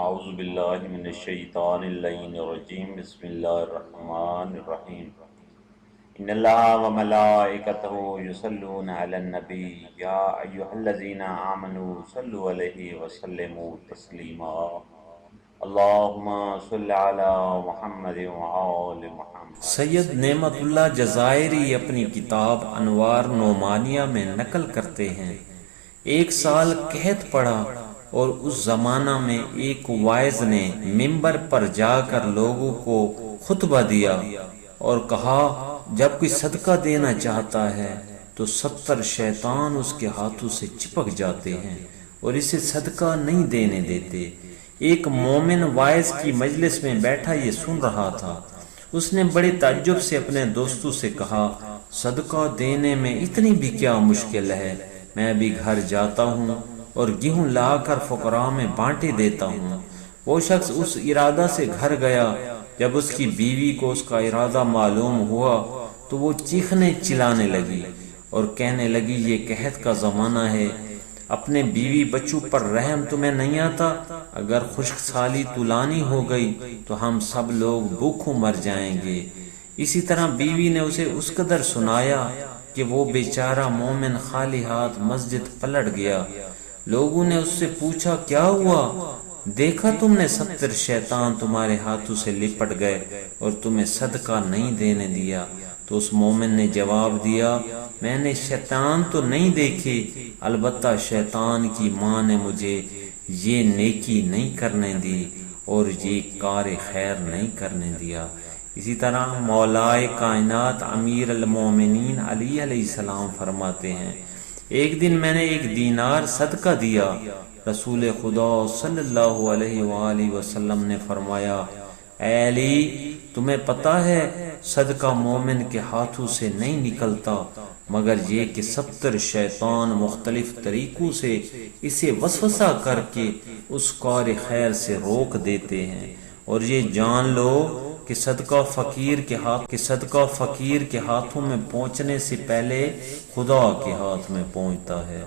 اعوذ باللہ من الشیطان اللعین الرجیم بسم اللہ الرحمن الرحیم ان اللہ وملائکتہ یصلون علی النبی یا ایہا الذین آمنوا صلوا علیہ وسلموا تسلیما اللہم صل علی محمد وآل محمد۔ سید نعمت اللہ جزائری اپنی کتاب انوار نعمانیہ میں نقل کرتے ہیں، ایک سال قحط پڑا اور اس زمانہ میں ایک واعظ نے منبر پر جا کر لوگوں کو خطبہ دیا اور کہا جب کوئی صدقہ دینا چاہتا ہے تو 70 شیطان اس کے ہاتھوں سے چپک جاتے ہیں اور اسے صدقہ نہیں دینے دیتے۔ ایک مومن واعظ کی مجلس میں بیٹھا یہ سن رہا تھا۔ اس نے بڑے تعجب سے اپنے دوستوں سے کہا، صدقہ دینے میں اتنی بھی کیا مشکل ہے، میں بھی گھر جاتا ہوں اور گیہوں لا کر فقراء میں بانٹے دیتا ہوں۔ وہ شخص اس ارادہ سے گھر گیا۔ جب اس کی بیوی کو اس کا ارادہ معلوم ہوا تو وہ چیخنے چلانے لگی اور کہنے لگی، یہ قحط کا زمانہ ہے، اپنے بیوی بچوں پر رحم تمہیں نہیں آتا؟ اگر خشک سالی طولانی ہو گئی تو ہم سب لوگ بھوکوں مر جائیں گے۔ اسی طرح بیوی نے اسے اس قدر سنایا کہ وہ بیچارہ مومن خالی ہاتھ مسجد پلٹ گیا۔ لوگوں نے اس سے پوچھا، کیا ہوا؟ دیکھا تم نے 70 شیطان تمہارے ہاتھوں سے لپٹ گئے اور تمہیں صدقہ نہیں دینے دیا؟ تو اس مومن نے جواب دیا، میں نے شیطان تو نہیں دیکھے، البتہ شیطان کی ماں نے مجھے یہ نیکی نہیں کرنے دی اور یہ کار خیر نہیں کرنے دیا۔ اسی طرح مولائے کائنات امیر المومنین علی علیہ السلام فرماتے ہیں، ایک دن میں نے 1 دینار صدقہ دیا۔ رسول خدا صلی اللہ علیہ وآلہ وسلم نے فرمایا، اے علی، تمہیں پتہ ہے صدقہ مومن کے ہاتھوں سے نہیں نکلتا مگر یہ کہ 70 شیطان مختلف طریقوں سے اسے وسوسہ کر کے اس کار خیر سے روک دیتے ہیں، اور یہ جان لو کہ صدقہ فقیر کے ہاتھوں میں پہنچنے سے پہلے خدا کے ہاتھ میں پہنچتا ہے۔